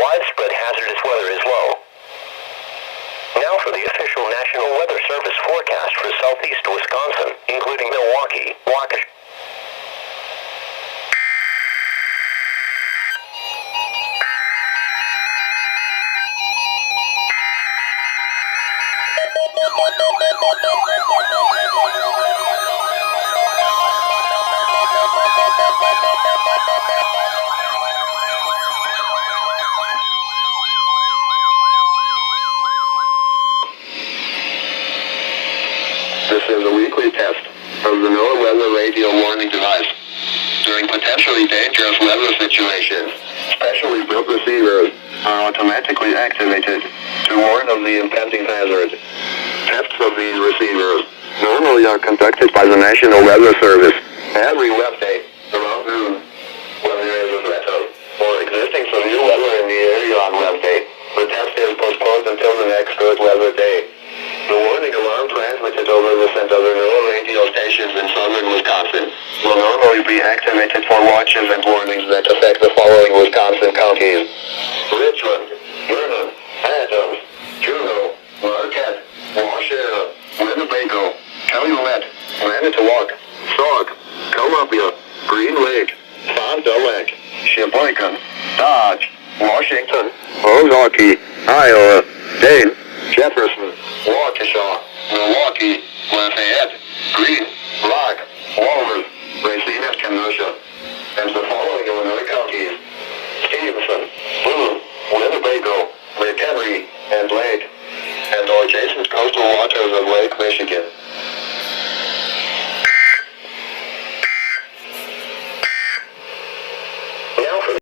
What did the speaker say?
widespread hazardous weather is low. Now for the official National Weather Service forecast for southeast Wisconsin, including Milwaukee, Waukesha. This is a weekly test of the NOAA weather radio warning device. During potentially dangerous weather situations, specially built receivers are automatically activated to warn of the impending hazard. Tests of these receivers normally are conducted by the National Weather Service every weekday around noon. When there is a threat of or existing some new weather in the area on Wednesday, the test is postponed until the next good weather day. The warning alarm transmitted over this and other NOAA radio stations in southern Wisconsin will normally be activated for watches and warnings that affect the following Wisconsin counties: Richland, Vernon, Adams, Juneau, Marquette, Waushara, Winnebago, Calumet, Manitowoc, Sauk, Columbia, Green Lake, Fond du Lac, Sheboygan, Dodge, Washington, Milwaukee, Iowa, Dane, Jefferson, Waukesha, Milwaukee, Lafayette, Greene, Rock, Walworth,